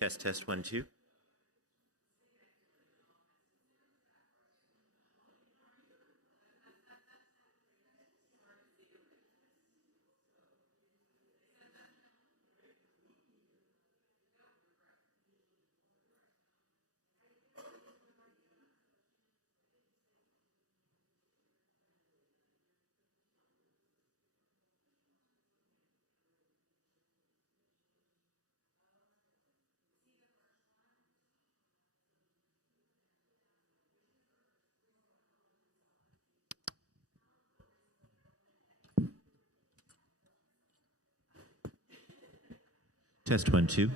Test, test, 1, 2. Test, 1, 2.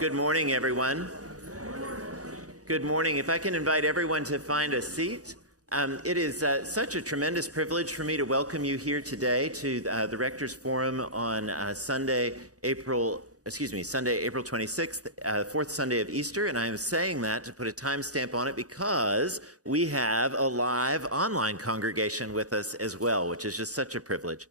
Good morning, everyone. Good morning. If I can invite everyone to find a seat. It is such a tremendous privilege for me to welcome you here today to the Rector's Forum on Sunday, April Sunday, April 26th, fourth Sunday of Easter, and I am saying that to put a timestamp on it because we have a live online congregation with us as well, which is just such a privilege.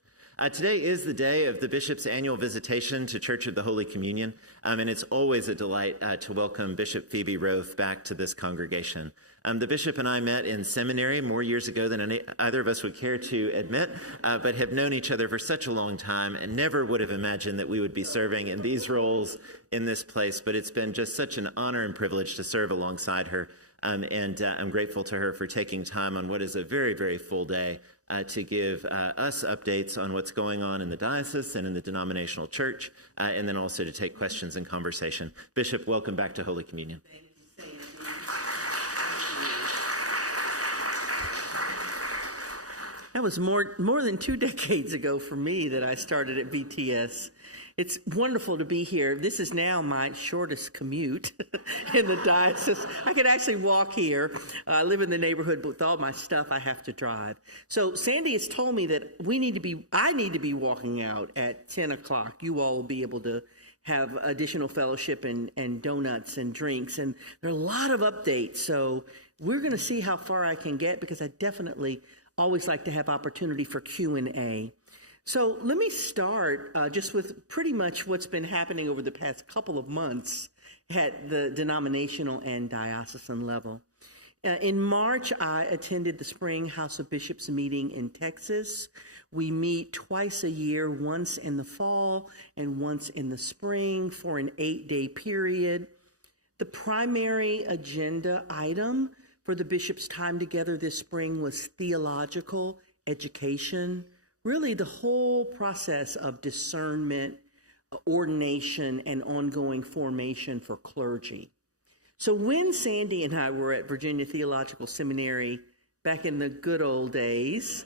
Today is the day of the Bishop's annual visitation to Church of the Holy Communion, and it's always a delight to welcome Bishop Phoebe Roth back to this congregation. The Bishop and I met in seminary more years ago than either of us would care to admit, but have known each other for such a long time and never would have imagined that we would be serving in these roles in this place. But it's been just such an honor and privilege to serve alongside her, and I'm grateful to her for taking time on what is a very, very full day to give us updates on what's going on in the diocese and in the denominational church, and then also to take questions and conversation. Bishop, welcome back to Holy Communion. That was more than 2 decades ago for me that I started at BTS. It's wonderful to be here. This is now my shortest commute in the diocese. I could actually walk here. I live in the neighborhood, but with all my stuff, I have to drive. So Sandy has told me that I need to be walking out at 10 o'clock. You all will be able to have additional fellowship and donuts and drinks. And there are a lot of updates. So we're going to see how far I can get because I definitely always like to have opportunity for Q&A. So let me start just with pretty much what's been happening over the past couple of months at the denominational and diocesan level. In March, I attended the Spring House of Bishops meeting in Texas. We meet twice a year, once in the fall and once in the spring for an 8-day period. The primary agenda item for the bishops' time together this spring was theological education, really the whole process of discernment, ordination, and ongoing formation for clergy. So when Sandy and I were at Virginia Theological Seminary back in the good old days,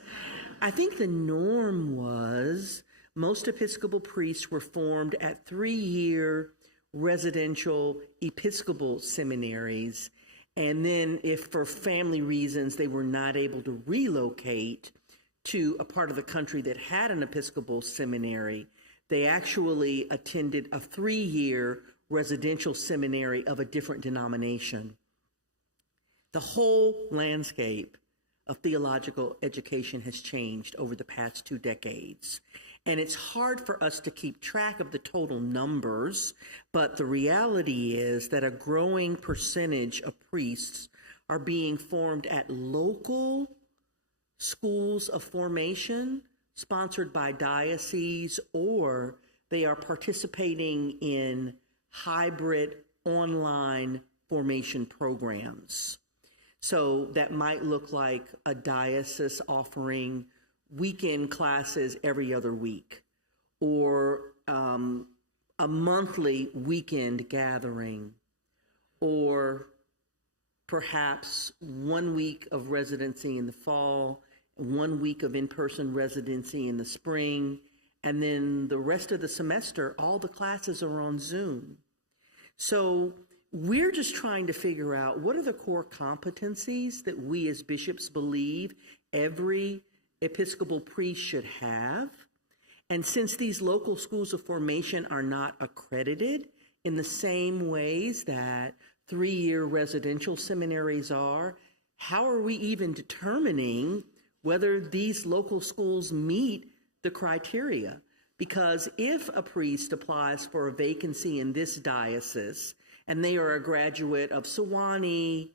I think the norm was most Episcopal priests were formed at 3-year residential Episcopal seminaries. And then if for family reasons they were not able to relocate to a part of the country that had an Episcopal seminary, they actually attended a 3-year residential seminary of a different denomination. The whole landscape of theological education has changed over the past 2 decades. And it's hard for us to keep track of the total numbers, but the reality is that a growing percentage of priests are being formed at local schools of formation sponsored by dioceses, or they are participating in hybrid online formation programs. So that might look like a diocese offering weekend classes every other week, or a monthly weekend gathering, or perhaps 1 week of residency in the fall, 1 week of in-person residency in the spring, and then the rest of the semester, all the classes are on Zoom. So we're just trying to figure out what are the core competencies that we as bishops believe every Episcopal priest should have. And since these local schools of formation are not accredited in the same ways that 3-year residential seminaries are, how are we even determining whether these local schools meet the criteria? Because if a priest applies for a vacancy in this diocese and they are a graduate of Sewanee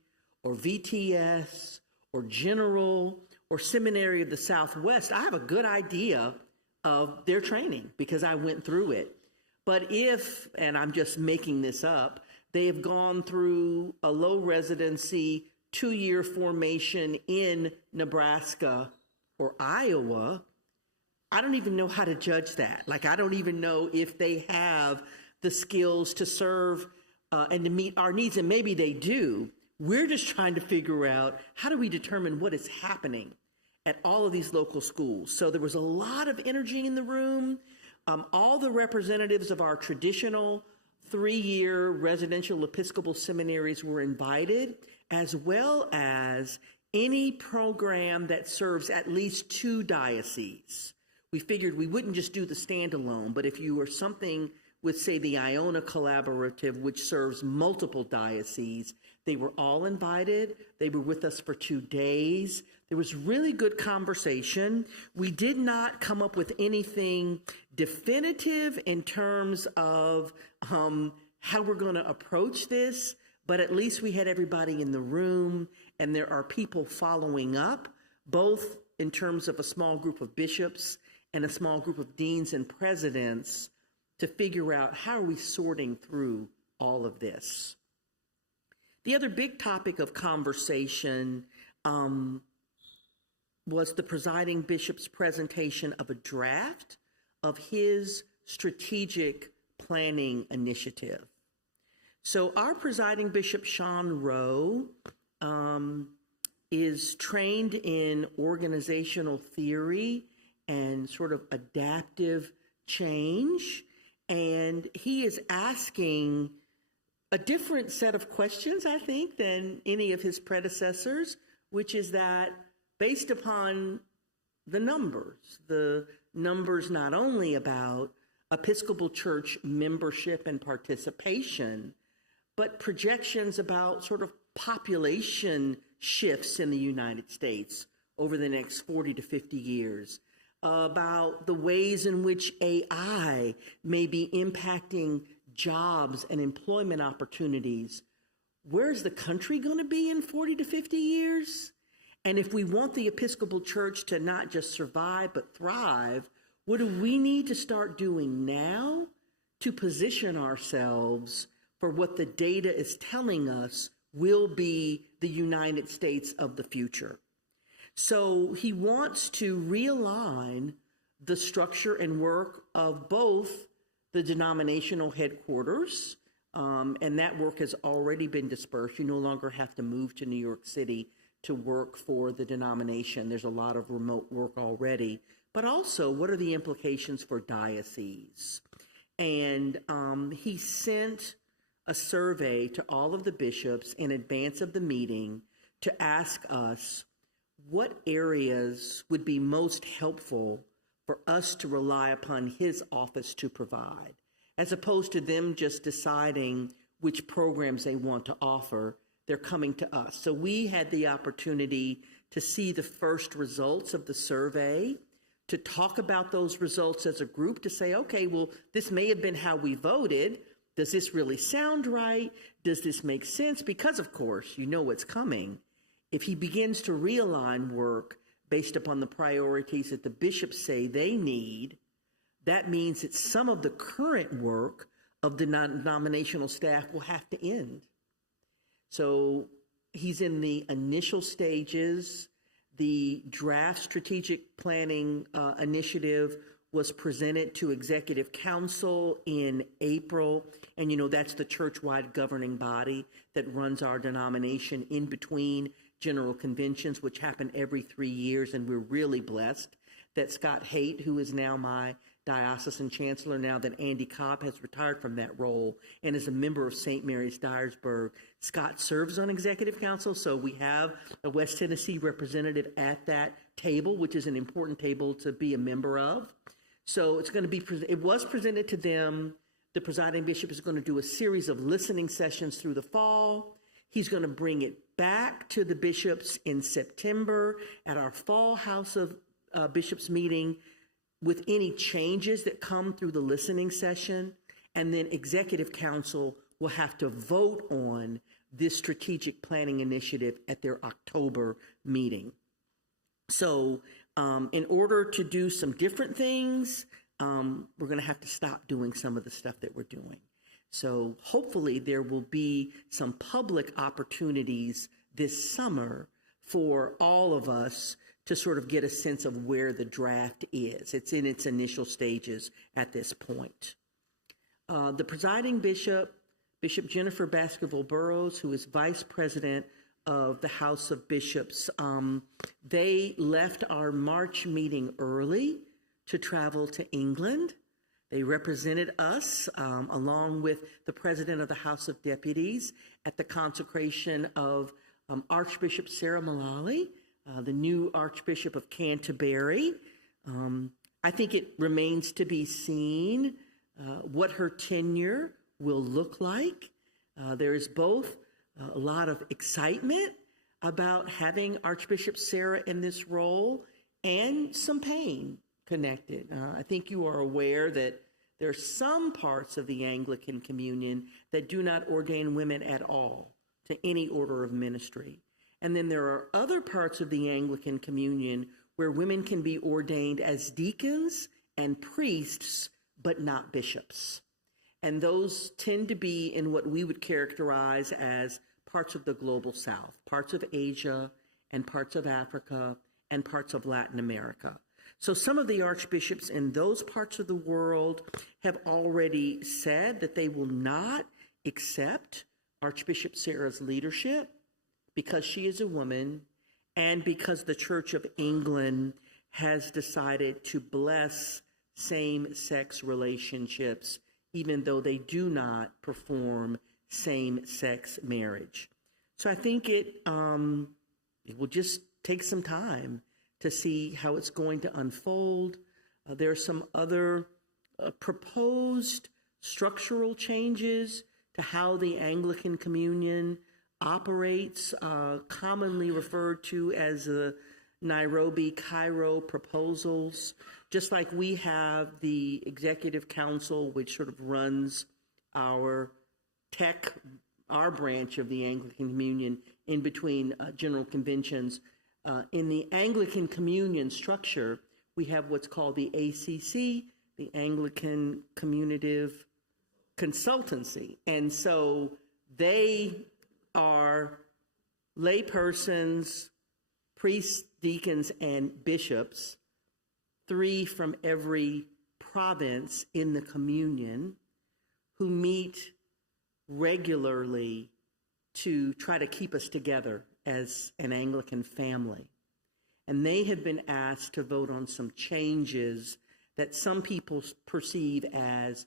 or VTS or General or Seminary of the Southwest, I have a good idea of their training because I went through it. But if, and I'm just making this up, they have gone through a low residency 2-year formation in Nebraska or Iowa, I don't even know how to judge that. Like, I don't even know if they have the skills to serve and to meet our needs, and maybe they do. We're just trying to figure out how do we determine what is happening at all of these local schools. So there was a lot of energy in the room. All the representatives of our traditional 3-year residential Episcopal seminaries were invited, as well as any program that serves at least 2 dioceses. We figured we wouldn't just do the standalone, but if you were something with, say, the Iona Collaborative, which serves multiple dioceses. They were all invited. They were with us for 2 days. There was really good conversation. We did not come up with anything definitive in terms of how we're going to approach this, but at least we had everybody in the room, and there are people following up, both in terms of a small group of bishops and a small group of deans and presidents, to figure out how are we sorting through all of this. The other big topic of conversation was the presiding bishop's presentation of a draft of his strategic planning initiative. So our presiding bishop, Sean Rowe, is trained in organizational theory and sort of adaptive change. And he is asking a different set of questions, I think, than any of his predecessors, which is that based upon the numbers not only about Episcopal Church membership and participation, but projections about sort of population shifts in the United States over the next 40 to 50 years, about the ways in which AI may be impacting jobs and employment opportunities. Where's the country going to be in 40 to 50 years? And if we want the Episcopal Church to not just survive but thrive, what do we need to start doing now to position ourselves for what the data is telling us will be the United States of the future? So he wants to realign the structure and work of both the denominational headquarters, and that work has already been dispersed. You no longer have to move to New York City to work for the denomination. There's a lot of remote work already. But also, what are the implications for dioceses? And he sent a survey to all of the bishops in advance of the meeting to ask us what areas would be most helpful for us to rely upon his office to provide, as opposed to them just deciding which programs they want to offer. They're coming to us. So we had the opportunity to see the first results of the survey, to talk about those results as a group, to say, okay, well, this may have been how we voted. Does this really sound right? Does this make sense? Because, of course, you know what's coming. If he begins to realign work based upon the priorities that the bishops say they need, that means that some of the current work of the denominational staff will have to end. So he's in the initial stages. The draft strategic planning initiative was presented to Executive Council in April. And, you know, that's the church-wide governing body that runs our denomination in between general conventions, which happen every 3 years. And we're really blessed that Scott Haight, who is now my diocesan chancellor, now that Andy Cobb has retired from that role and is a member of St. Mary's Dyersburg, Scott serves on Executive Council. So we have a West Tennessee representative at that table, which is an important table to be a member of. So it's going to be, it was presented to them. The presiding bishop is going to do a series of listening sessions through the fall. He's going to bring it back to the bishops in September at our fall House of Bishops meeting with any changes that come through the listening session. And then Executive Council will have to vote on this strategic planning initiative at their October meeting. So in order to do some different things, we're going to have to stop doing some of the stuff that we're doing. So hopefully there will be some public opportunities this summer for all of us to sort of get a sense of where the draft is. It's in its initial stages at this point. The presiding bishop, Bishop Jennifer Baskerville-Burrows, who is vice president of the House of Bishops, they left our March meeting early to travel to England. They represented us along with the president of the House of Deputies at the consecration of Archbishop Sarah Mullally, the new Archbishop of Canterbury. I think it remains to be seen what her tenure will look like. There is both a lot of excitement about having Archbishop Sarah in this role and some pain connected. I think you are aware that there are some parts of the Anglican Communion that do not ordain women at all to any order of ministry. And then there are other parts of the Anglican Communion where women can be ordained as deacons and priests, but not bishops. And those tend to be in what we would characterize as parts of the global south, parts of Asia and parts of Africa and parts of Latin America. So some of the archbishops in those parts of the world have already said that they will not accept Archbishop Sarah's leadership because she is a woman and because the Church of England has decided to bless same-sex relationships, even though they do not perform same-sex marriage. So I think it will just take some time to see how it's going to unfold. There are some other proposed structural changes to how the Anglican Communion operates, commonly referred to as the Nairobi-Cairo proposals. Just like we have the Executive Council, which sort of runs our branch of the Anglican Communion in between general conventions. In the Anglican Communion structure, we have what's called the ACC, the Anglican Communitive Consultancy. And so they are laypersons, priests, deacons, and bishops, 3 from every province in the communion, who meet regularly to try to keep us together as an Anglican family. And they have been asked to vote on some changes that some people perceive as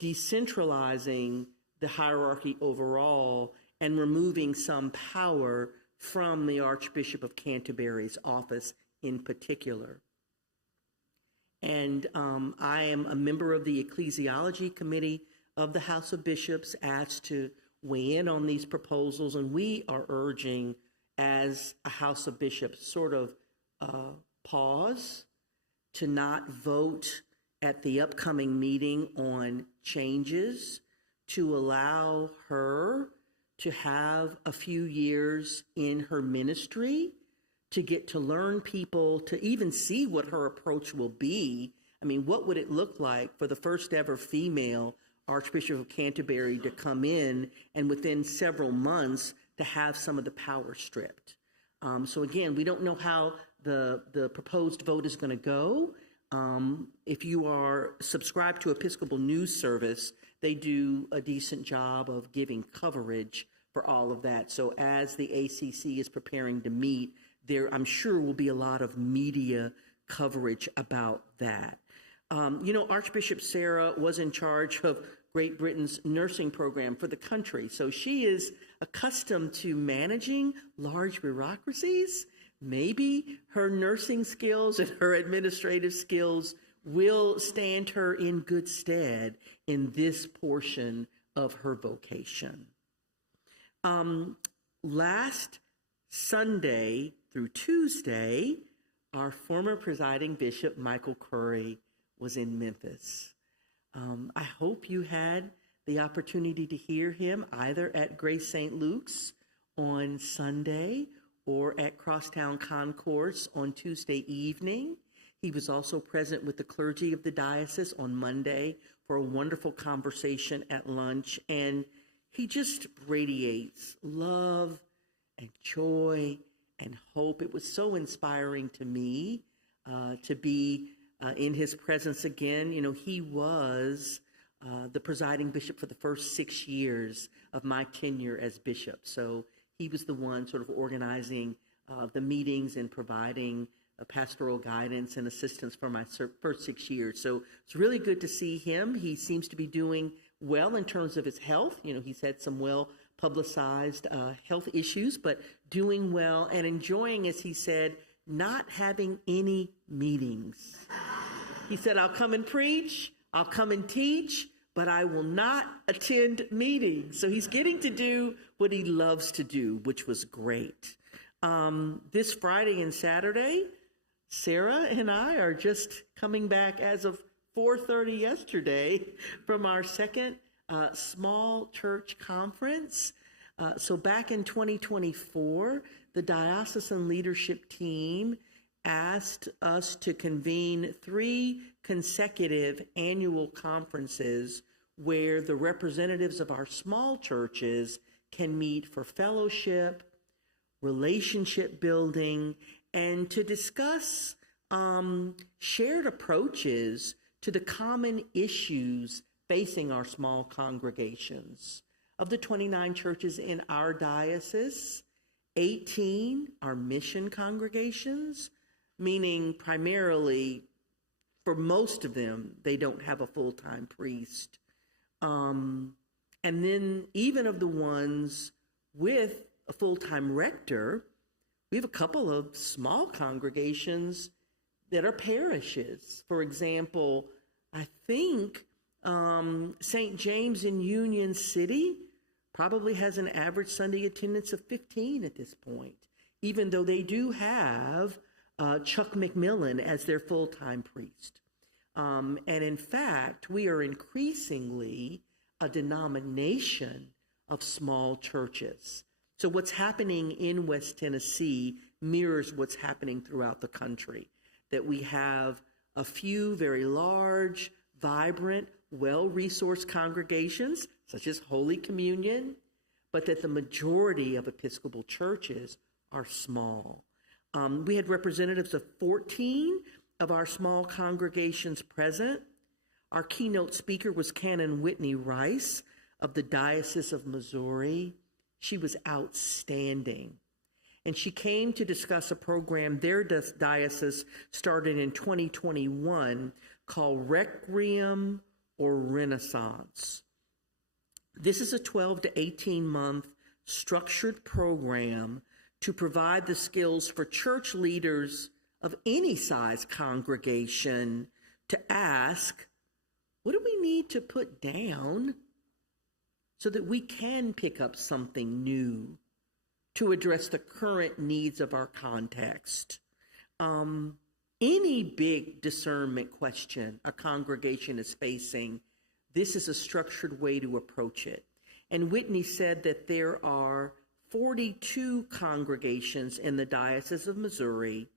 decentralizing the hierarchy overall and removing some power from the Archbishop of Canterbury's office in particular. And I am a member of the Ecclesiology Committee of the House of Bishops, asked to weigh in on these proposals, and we are urging, as a House of Bishops, sort of pause, to not vote at the upcoming meeting on changes, to allow her to have a few years in her ministry, to get to learn people, to even see what her approach will be. I mean, what would it look like for the first ever female Archbishop of Canterbury to come in and within several months to have some of the power stripped? So again, we don't know how the proposed vote is going to go. If you are subscribed to Episcopal News Service, they do a decent job of giving coverage for all of that. So as the ACC is preparing to meet, there I'm sure will be a lot of media coverage about that. Archbishop Sarah was in charge of Great Britain's nursing program for the country. So she is accustomed to managing large bureaucracies. Maybe her nursing skills and her administrative skills will stand her in good stead in this portion of her vocation. Last Sunday through Tuesday, our former presiding bishop, Michael Curry, was in Memphis. I hope you had the opportunity to hear him either at Grace St. Luke's on Sunday or at Crosstown Concourse on Tuesday evening. He was also present with the clergy of the diocese on Monday for a wonderful conversation at lunch, and he just radiates love and joy and hope. It was so inspiring to me to be in his presence again. He was the presiding bishop for the first 6 years of my tenure as bishop. So he was the one sort of organizing the meetings and providing pastoral guidance and assistance for my first 6 years. So it's really good to see him. He seems to be doing well in terms of his health. He's had some well-publicized health issues, but doing well and enjoying, as he said, not having any meetings. He said, I'll come and preach, I'll come and teach, but I will not attend meetings. So he's getting to do what he loves to do, which was great. This Friday and Saturday, Sarah and I are just coming back as of 4:30 yesterday from our second small church conference. So back in 2024, the diocesan leadership team asked us to convene 3 consecutive annual conferences where the representatives of our small churches can meet for fellowship, relationship building, and to discuss shared approaches to the common issues facing our small congregations. Of the 29 churches in our diocese, 18 are mission congregations, meaning primarily for most of them, they don't have a full-time priest. And then even of the ones with a full-time rector, we have a couple of small congregations that are parishes. For example, I think St. James in Union City probably has an average Sunday attendance of 15 at this point, even though they do have Chuck McMillan as their full-time priest. And in fact, we are increasingly a denomination of small churches. So what's happening in West Tennessee mirrors what's happening throughout the country, that we have a few very large, vibrant, well-resourced congregations, such as Holy Communion, but that the majority of Episcopal churches are small. We had representatives of 14 of our small congregations present. Our keynote speaker was Canon Whitney Rice of the Diocese of Missouri. She was outstanding. And she came to discuss a program their diocese started in 2021 called Requiem or Renaissance. This is a 12 to 18 month structured program to provide the skills for church leaders of any size congregation to ask, what do we need to put down so that we can pick up something new to address the current needs of our context? Any big discernment question a congregation is facing, this is a structured way to approach it. And Whitney said that there are 42 congregations in the Diocese of Missouri,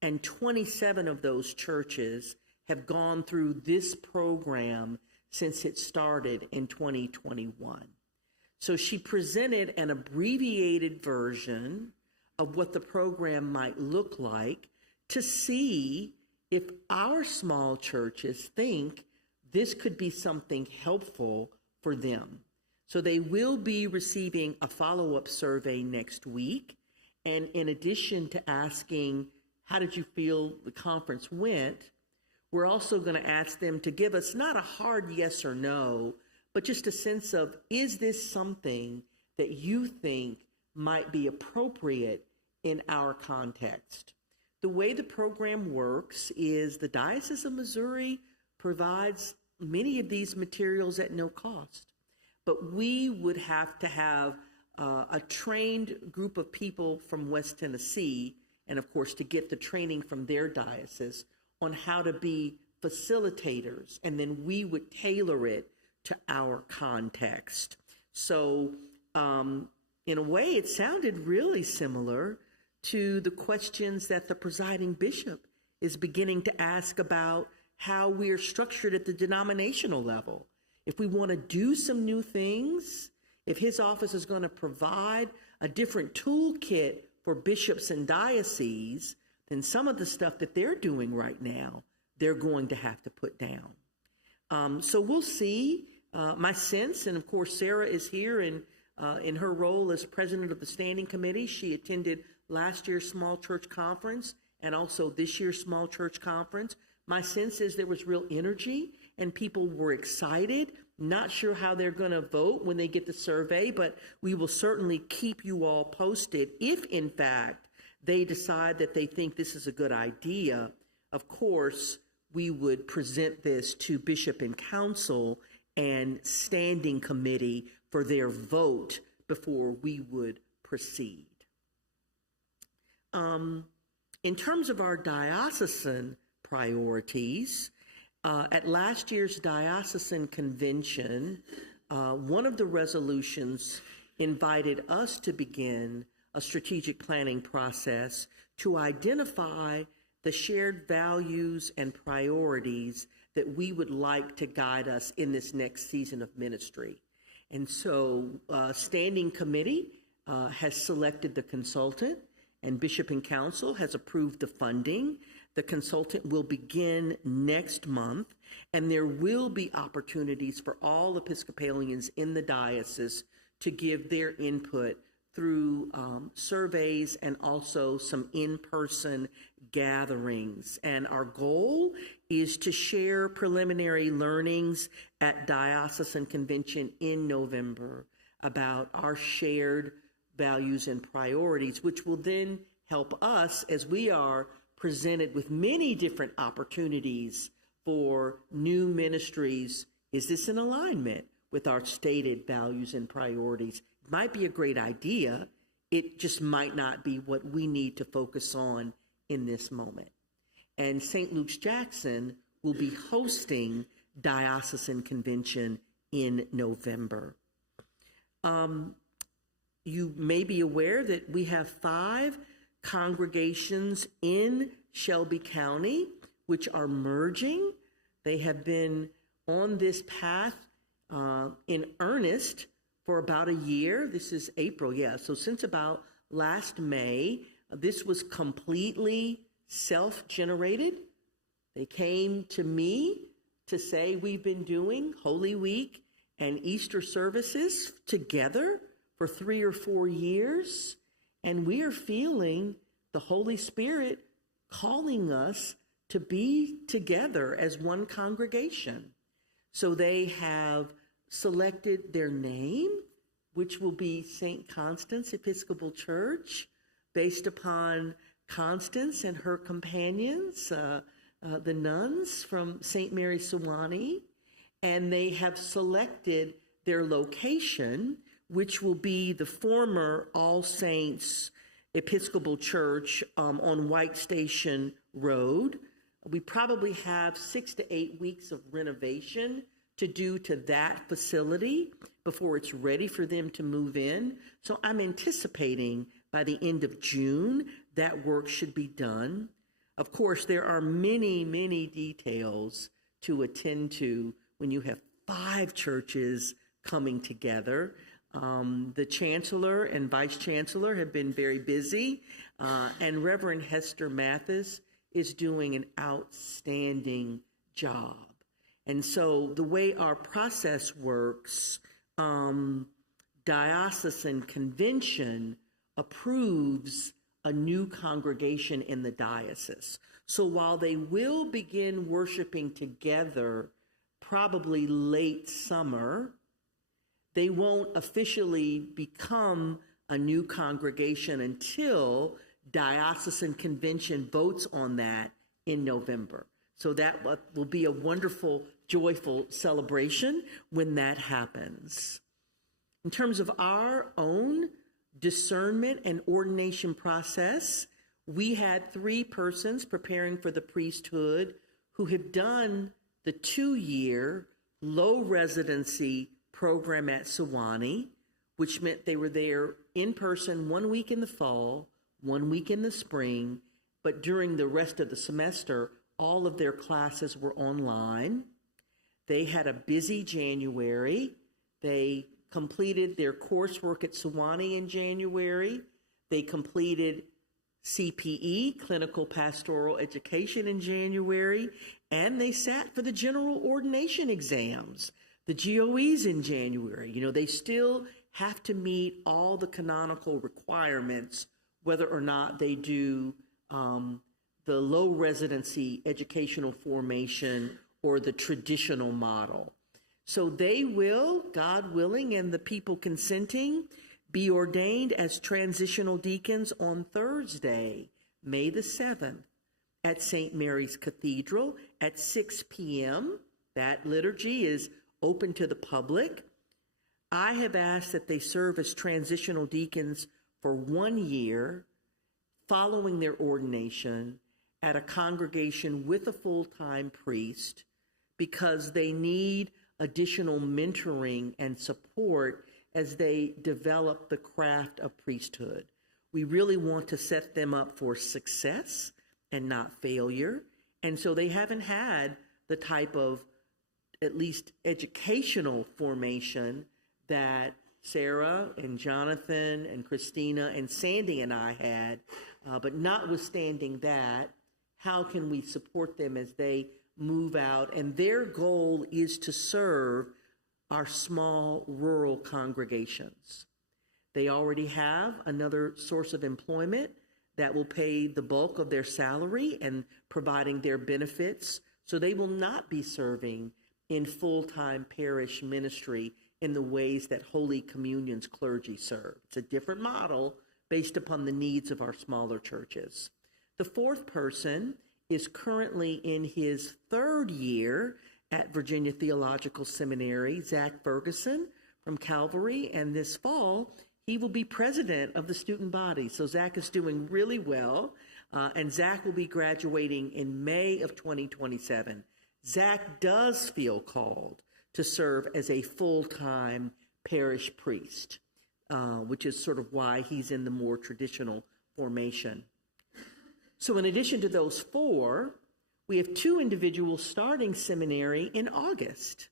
and 27 of those churches have gone through this program since it started in 2021. So she presented an abbreviated version of what the program might look like to see if our small churches think this could be something helpful for them. So they will be receiving a follow-up survey next week. And in addition to asking, how did you feel the conference went, we're also going to ask them to give us not a hard yes or no, but just a sense of, is this something that you think might be appropriate in our context? The way the program works is the Diocese of Missouri provides many of these materials at no cost, but we would have to have a trained group of people from West Tennessee, and of course to get the training from their diocese on how to be facilitators, and then we would tailor it to our context. So in a way, it sounded really similar to the questions that the presiding bishop is beginning to ask about how we are structured at the denominational level. If we want to do some new things, if his office is going to provide a different toolkit for bishops and dioceses, then some of the stuff that they're doing right now, they're going to have to put down. So we'll see. My sense, and of course Sarah is here in her role as president of the standing committee. She attended last year's small church conference and also this year's small church conference. My sense is there was real energy and people were excited. Not sure how they're going to vote when they get the survey, but we will certainly keep you all posted if in fact they decide that they think this is a good idea. Of course, we would present this to Bishop and Council, and standing committee for their vote before we would proceed. In terms of our diocesan priorities, at last year's diocesan convention, one of the resolutions invited us to begin a strategic planning process to identify the shared values and priorities that we would like to guide us in this next season of ministry. And so standing committee has selected the consultant, and Bishop and Council has approved the funding. The consultant will begin next month, and there will be opportunities for all Episcopalians in the diocese to give their input through surveys and also some in-person gatherings. And our goal is to share preliminary learnings at Diocesan Convention in November about our shared values and priorities, which will then help us as we are presented with many different opportunities for new ministries. Is this in alignment with our stated values and priorities? It might be a great idea. It just might not be what we need to focus on in this moment. And St. Luke's Jackson will be hosting Diocesan Convention in November. You may be aware that we have 5 congregations in Shelby County which are merging. They have been on this path in earnest for about a year. This is April, so since about last May, this was completely self-generated. They came to me to say we've been doing Holy Week and Easter services together for 3 or 4 years, and we are feeling the Holy Spirit calling us to be together as one congregation. So they have selected their name, which will be St. Constance Episcopal Church, based upon Constance and her companions, the nuns from St. Mary Sewanee, and they have selected their location, which will be the former All Saints Episcopal Church on White Station Road. We probably have 6 to 8 weeks of renovation to do to that facility before it's ready for them to move in. So I'm anticipating by the end of June that work should be done. Of course, there are many, many details to attend to when you have 5 churches coming together. The Chancellor and Vice Chancellor have been very busy, and Reverend Hester Mathis is doing an outstanding job. And so the way our process works, Diocesan Convention approves a new congregation in the diocese. So while they will begin worshiping together probably late summer, they won't officially become a new congregation until Diocesan Convention votes on that in November. So that will be a wonderful, joyful celebration when that happens. In terms of our own discernment and ordination process, we had 3 persons preparing for the priesthood who have done the 2-year low residency program at Sewanee, which meant they were there in person 1 week in the fall, 1 week in the spring, but during the rest of the semester, all of their classes were online. They had a busy January. They completed their coursework at Sewanee in January. They completed CPE, Clinical Pastoral Education, in January, and they sat for the general ordination exams, the GOEs, in January. You know, they still have to meet all the canonical requirements, whether or not they do the low residency educational formation or the traditional model. So they will, God willing, and the people consenting, be ordained as transitional deacons on Thursday, May the 7th, at St. Mary's Cathedral at 6 p.m. That liturgy is open to the public. I have asked that they serve as transitional deacons for 1 year following their ordination at a congregation with a full-time priest because they need additional mentoring and support as they develop the craft of priesthood. We really want to set them up for success and not failure. And so they haven't had the type of at least educational formation that Sarah and Jonathan and Christina and Sandy and I had. But notwithstanding that, how can we support them as they move out? And their goal is to serve our small rural congregations. They already have another source of employment that will pay the bulk of their salary and providing their benefits. So they will not be serving in full-time parish ministry in the ways that Holy Communion's clergy serve. It's a different model based upon the needs of our smaller churches. The fourth person is currently in his 3rd year at Virginia Theological Seminary, Zach Ferguson from Calvary, and this fall he will be president of the student body. So Zach is doing really well, and Zach will be graduating in May of 2027. Zach does feel called to serve as a full-time parish priest, which is sort of why he's in the more traditional formation. So in addition to those 4, we have 2 individuals starting seminary in August.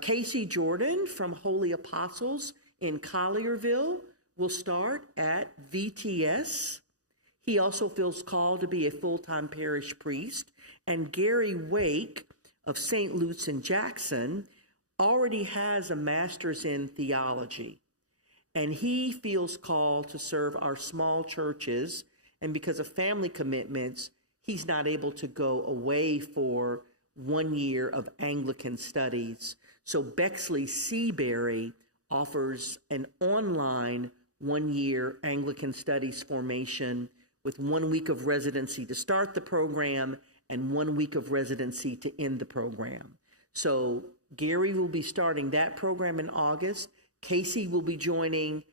Casey Jordan from Holy Apostles in Collierville will start at VTS. He also feels called to be a full-time parish priest. And Gary Wake of St. Luke's in Jackson already has a master's in theology. And he feels called to serve our small churches. And because of family commitments, he's not able to go away for 1 year of Anglican studies. So Bexley Seabury offers an online 1-year Anglican studies formation with 1 week of residency to start the program and 1 week of residency to end the program. So Gary will be starting that program in August. Casey will be joining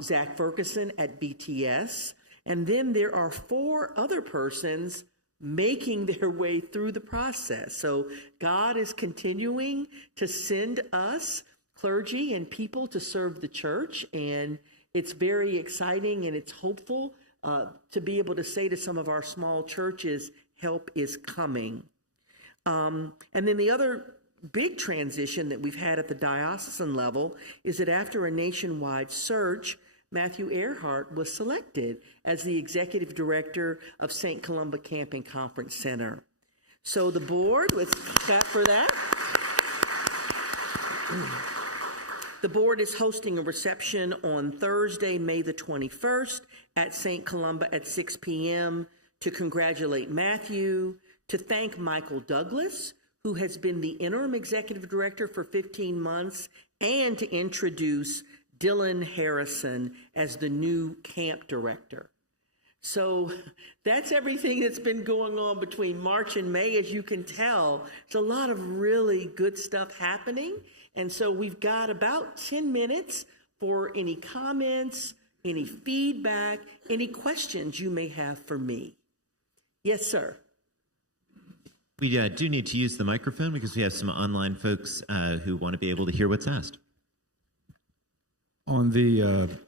Zach Ferguson at BTS. And then there are 4 other persons making their way through the process. So God is continuing to send us clergy and people to serve the church, and it's very exciting and it's hopeful to be able to say to some of our small churches, help is coming. And then the other big transition that we've had at the diocesan level is that after a nationwide search, Matthew Earhart was selected as the executive director of St. Columba Camp and Conference Center. So the board, let's clap for that. The board is hosting a reception on Thursday, May the 21st at St. Columba at 6 p.m. to congratulate Matthew, to thank Michael Douglas, who has been the interim executive director for 15 months, and to introduce Dylan Harrison as the new camp director. So that's everything that's been going on between March and May. As you can tell, there's a lot of really good stuff happening. And so we've got about 10 minutes for any comments, any feedback, any questions you may have for me. Yes, sir. We do need to use the microphone because we have some online folks who want to be able to hear what's asked. On the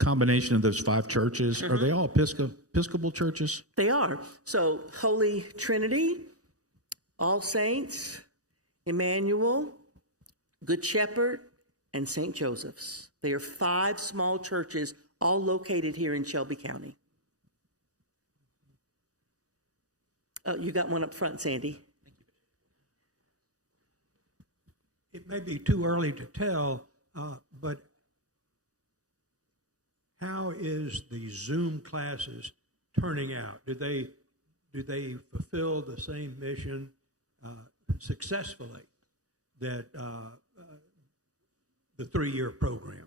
combination of those 5 churches, are they all Episcopal churches? They are. So Holy Trinity, All Saints, Emmanuel, Good Shepherd, and St. Joseph's. They are 5 small churches, all located here in Shelby County. Oh, you got one up front, Sandy. It may be too early to tell, but how is the Zoom classes turning out? Do they fulfill the same mission successfully that the 3-year program?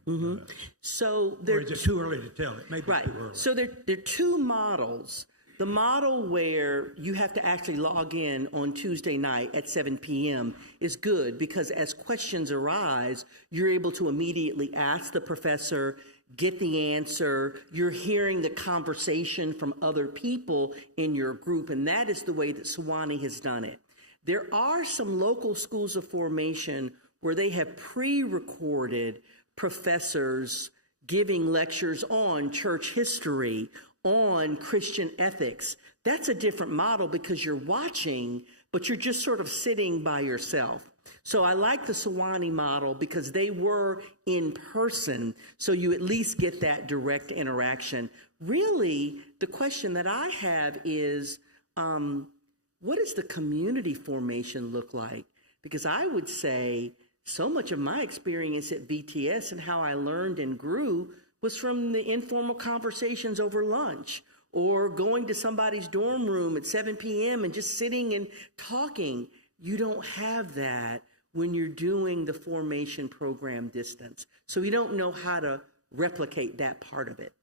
So or is it too early to tell? It may be right. too early. So there are 2 models. The model where you have to actually log in on Tuesday night at 7 p.m. is good because as questions arise, you're able to immediately ask the professor, get the answer. You're hearing the conversation from other people in your group, and that is the way that Sewanee has done it. There are some local schools of formation where they have pre-recorded professors giving lectures on church history, on Christian ethics. That's a different model because you're watching, but you're just sort of sitting by yourself. So I like the Sewanee model because they were in person, so you at least get that direct interaction. Really, the question that I have is, what does the community formation look like? Because I would say so much of my experience at VTS and how I learned and grew was from the informal conversations over lunch or going to somebody's dorm room at 7 p.m. and just sitting and talking. You don't have that when you're doing the formation program distance. So we don't know how to replicate that part of it.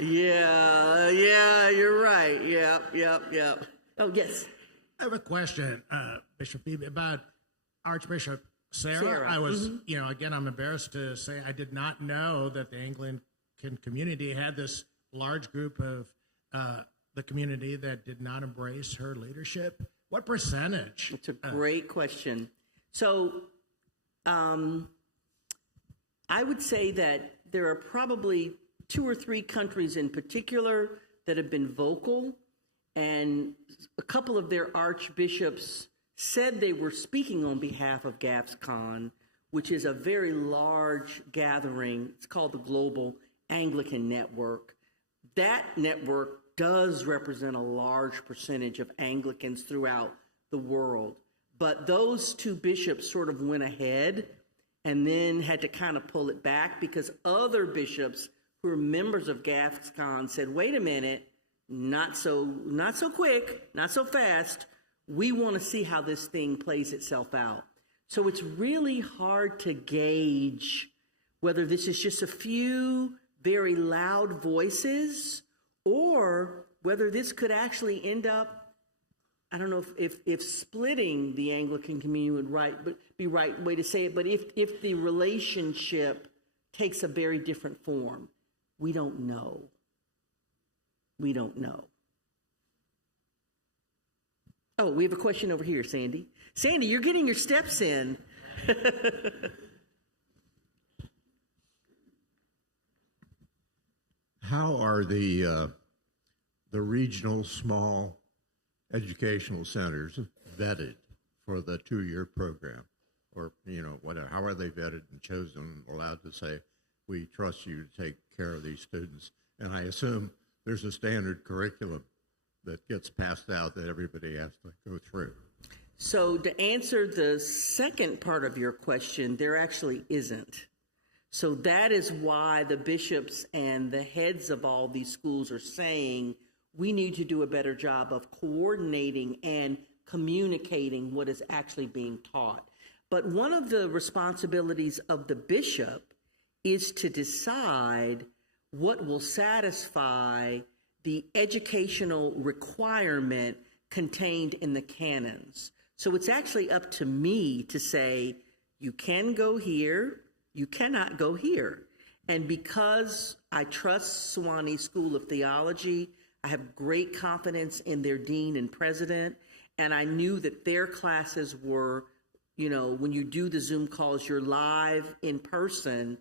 Yeah, you're right. Yep. Oh, yes. I have a question, Bishop Phoebe, about Archbishop Sarah. I was, again, I'm embarrassed to say I did not know that the Anglican community had this large group of the community that did not embrace her leadership. What percentage? It's a great question. So I would say that there are probably 2 or 3 countries in particular that have been vocal, and a couple of their archbishops said they were speaking on behalf of GAFSCON, which is a very large gathering. It's called the Global Anglican Network. That network does represent a large percentage of Anglicans throughout the world. But those 2 bishops sort of went ahead and then had to kind of pull it back because other bishops who are members of GAFSCON said, wait a minute, not so quick, not so fast. We want to see how this thing plays itself out. So it's really hard to gauge whether this is just a few very loud voices or whether this could actually end up, I don't know if splitting the Anglican community would be right way to say it, but if the relationship takes a very different form, we don't know. We don't know. Oh, we have a question over here, Sandy. Sandy, you're getting your steps in. How are the regional small educational centers vetted for the 2-year program? Or, whatever. How are they vetted and chosen, allowed to say, we trust you to take care of these students? And I assume there's a standard curriculum that gets passed out that everybody has to go through. So to answer the second part of your question, there actually isn't. So that is why the bishops and the heads of all these schools are saying we need to do a better job of coordinating and communicating what is actually being taught. But one of the responsibilities of the bishop is to decide what will satisfy the educational requirement contained in the canons. So it's actually up to me to say, you can go here, you cannot go here. And because I trust Sewanee School of Theology, I have great confidence in their dean and president, and I knew that their classes were, when you do the Zoom calls, you're live in person,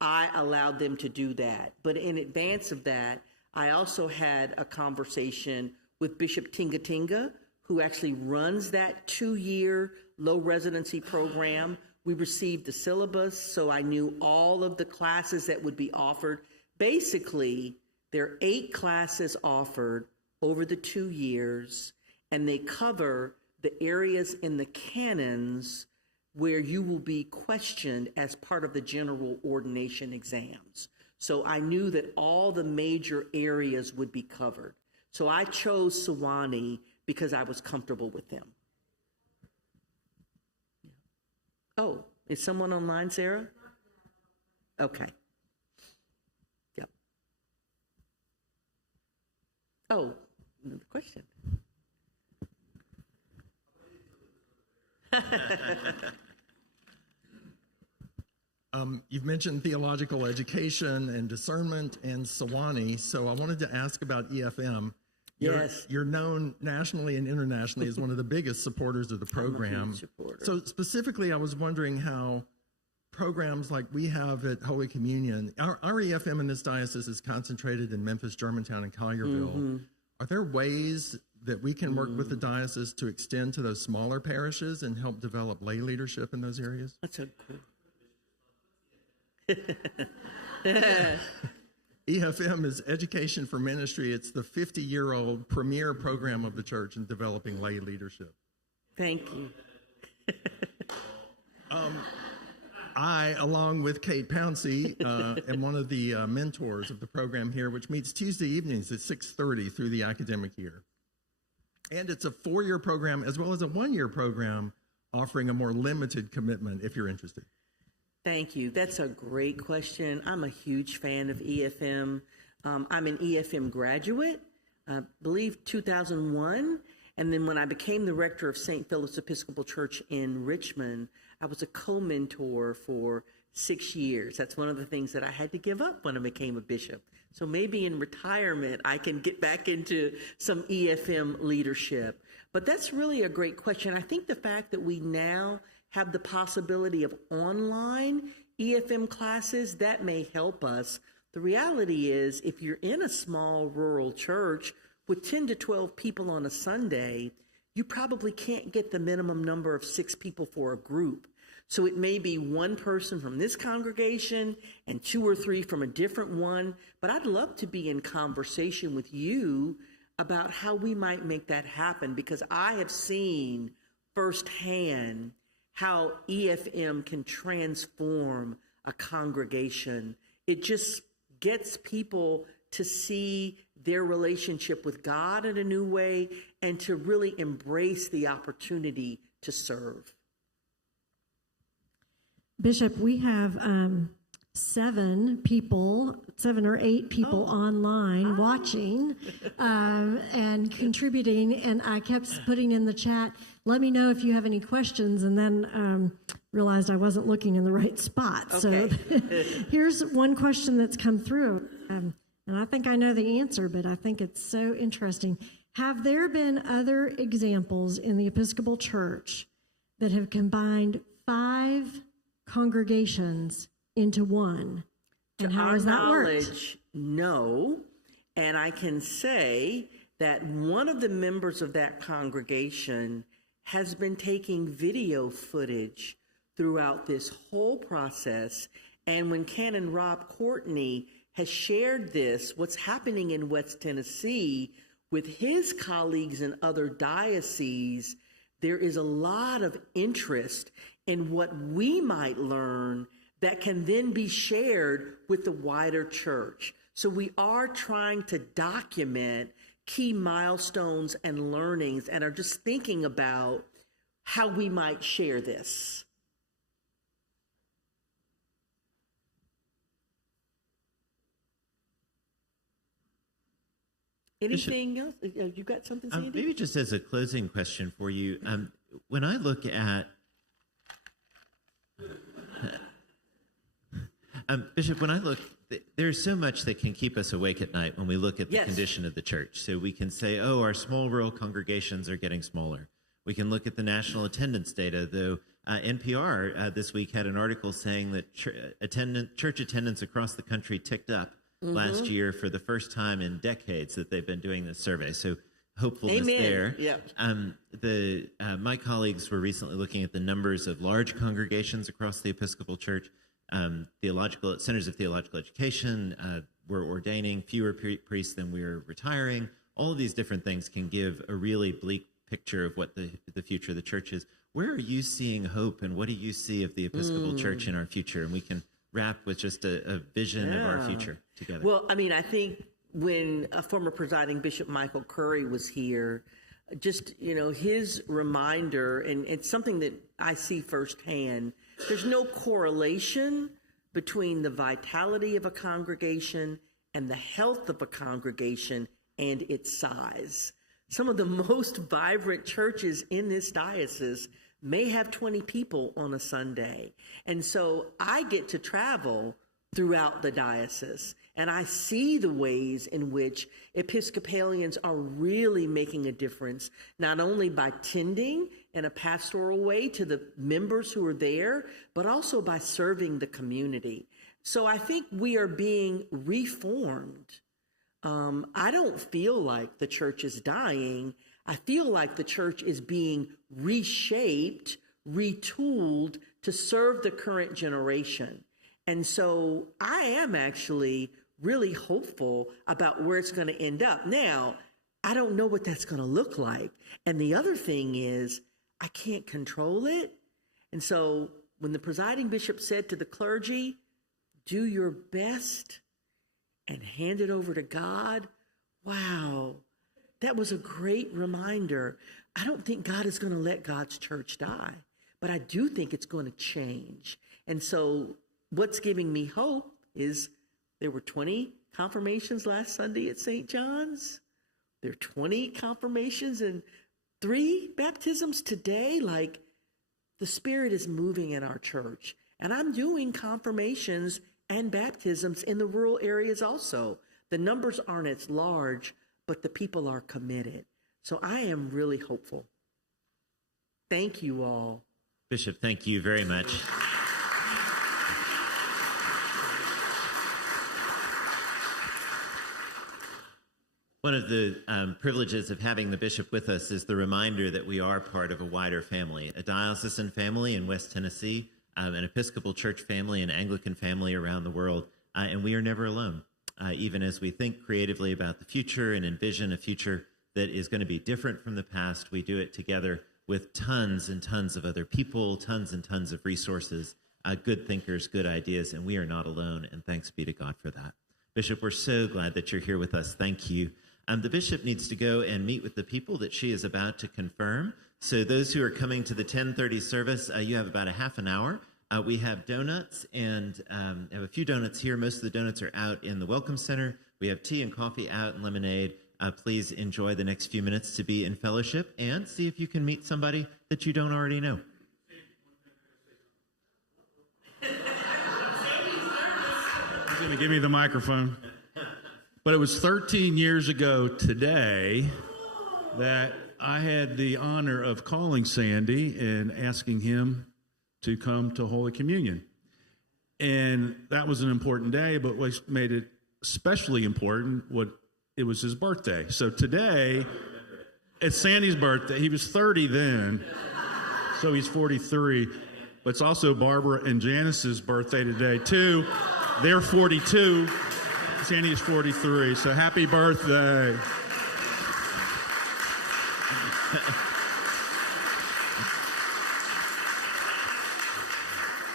I allowed them to do that. But in advance of that, I also had a conversation with Bishop Tinga Tinga, who actually runs that 2-year low residency program. We received the syllabus, so I knew all of the classes that would be offered. Basically, there are 8 classes offered over the 2 years, and they cover the areas in the canons where you will be questioned as part of the general ordination exams. So I knew that all the major areas would be covered. So I chose Sewanee because I was comfortable with them. Oh, is someone online, Sarah? Okay. Yep. Oh, another question. You've mentioned theological education and discernment and Sewanee, so I wanted to ask about EFM. Yes. You're known nationally and internationally as one of the biggest supporters of the program. I'm a huge supporter. So specifically, I was wondering how programs like we have at Holy Communion, our EFM in this diocese is concentrated in Memphis, Germantown, and Collierville. Are there ways that we can work with the diocese to extend to those smaller parishes and help develop lay leadership in those areas? That's a good. EFM is Education for Ministry. It's the 50-year-old premier program of the church in developing lay leadership. Thank you. I, along with Kate Pouncey, am one of the mentors of the program here, which meets Tuesday evenings at 6:30 through the academic year. And it's a 4-year program as well as a 1-year program offering a more limited commitment if you're interested. Thank you. That's a great question. I'm a huge fan of EFM. I'm an EFM graduate, I believe 2001. And then when I became the rector of St. Philip's Episcopal Church in Richmond, I was a co-mentor for 6 years. That's one of the things that I had to give up when I became a bishop. So maybe in retirement, I can get back into some EFM leadership. But that's really a great question. I think the fact that we now have the possibility of online EFM classes, that may help us. The reality is, if you're in a small rural church with 10 to 12 people on a Sunday, you probably can't get the minimum number of 6 people for a group. So it may be one person from this congregation and 2 or 3 from a different one. But I'd love to be in conversation with you about how we might make that happen, because I have seen firsthand how EFM can transform a congregation. It just gets people to see their relationship with God in a new way and to really embrace the opportunity to serve. Bishop, we have 7 or 8 people online watching and contributing. And I kept putting in the chat, let me know if you have any questions, and then realized I wasn't looking in the right spot. Okay. So here's one question that's come through. And I think I know the answer, but I think it's so interesting. Have there been other examples in the Episcopal Church that have combined 5 congregations into one? And how has that worked? No. And I can say that one of the members of that congregation has been taking video footage throughout this whole process. And when Canon Rob Courtney has shared this, what's happening in West Tennessee with his colleagues in other dioceses, there is a lot of interest in what we might learn that can then be shared with the wider church. So we are trying to document key milestones and learnings and are just thinking about how we might share this. Anything else? You got something, Sandy? Maybe just as a closing question for you, when I look at Bishop, when I look, there's so much that can keep us awake at night when we look at the condition of the church. So we can say, oh, our small rural congregations are getting smaller. We can look at the national attendance data, though NPR this week had an article saying that church attendance across the country ticked up last year for the first time in decades that they've been doing this survey. So hopefulness there. Yeah. My colleagues were recently looking at the numbers of large congregations across the Episcopal Church. Theological centers of theological education were ordaining fewer priests than we were retiring. All of these different things can give a really bleak picture of what the future of the church is. Where are you seeing hope, and what do you see of the Episcopal Church in our future? And we can wrap with just a vision of our future together. Well, I mean, I think when a former presiding Bishop Michael Curry was here, just, his reminder, and it's something that I see firsthand, there's no correlation between the vitality of a congregation and the health of a congregation and its size. Some of the most vibrant churches in this diocese may have 20 people on a Sunday. And so I get to travel throughout the diocese, and I see the ways in which Episcopalians are really making a difference, not only by tending in a pastoral way to the members who are there, but also by serving the community. So I think we are being reformed. I don't feel like the church is dying. I feel like the church is being reshaped, retooled to serve the current generation. And so I am actually really hopeful about where it's going to end up. Now, I don't know what that's going to look like. And the other thing is, I can't control it. And so when the presiding bishop said to the clergy, do your best and hand it over to God, wow, that was a great reminder. I don't think God is going to let God's church die, but I do think it's going to change. And so what's giving me hope is there were 20 confirmations last Sunday at St. John's. There are 20 confirmations and 3 baptisms today. Like, the Spirit is moving in our church. And I'm doing confirmations and baptisms in the rural areas also. The numbers aren't as large, but the people are committed. So I am really hopeful. Thank you all. Bishop, thank you very much. One of the privileges of having the bishop with us is the reminder that we are part of a wider family, a diocesan family in West Tennessee, an Episcopal church family, an Anglican family around the world, and we are never alone. Even as we think creatively about the future and envision a future that is going to be different from the past, we do it together with tons and tons of other people, tons and tons of resources, good thinkers, good ideas, and we are not alone, and thanks be to God for that. Bishop, we're so glad that you're here with us. Thank you. The bishop needs to go and meet with the people that she is about to confirm. So those who are coming to the 10:30 service, you have about a half an hour. We have donuts and have a few donuts here. Most of the donuts are out in the Welcome Center. We have tea and coffee out and lemonade. Please enjoy the next few minutes to be in fellowship and see if you can meet somebody that you don't already know. He's going to give me the microphone. But it was 13 years ago today that I had the honor of calling Sandy and asking him to come to Holy Communion. And that was an important day, but what made it especially important, it was his birthday. So today, it's Sandy's birthday. He was 30 then, so he's 43. But it's also Barbara and Janice's birthday today, too. They're 42. Sandy is 43, so happy birthday.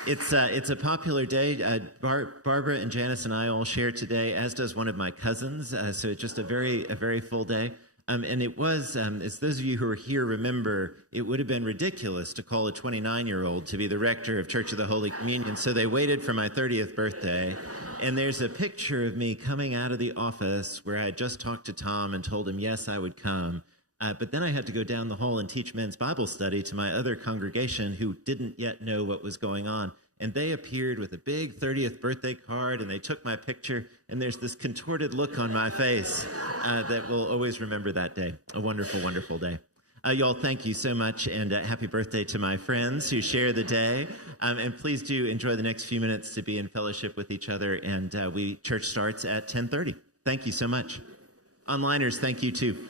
It's a popular day. Barbara and Janice and I all share today, as does one of my cousins. So it's just a very full day. And it was, as those of you who are here remember, it would have been ridiculous to call a 29-year-old to be the rector of Church of the Holy Communion. So they waited for my 30th birthday. And there's a picture of me coming out of the office where I had just talked to Tom and told him, yes, I would come. But then I had to go down the hall and teach men's Bible study to my other congregation who didn't yet know what was going on. And they appeared with a big 30th birthday card, and they took my picture, and there's this contorted look on my face that will always remember that day. A wonderful, wonderful day. Y'all, thank you so much, and happy birthday to my friends who share the day. And please do enjoy the next few minutes to be in fellowship with each other, and church starts at 10:30. Thank you so much. Onliners, thank you too.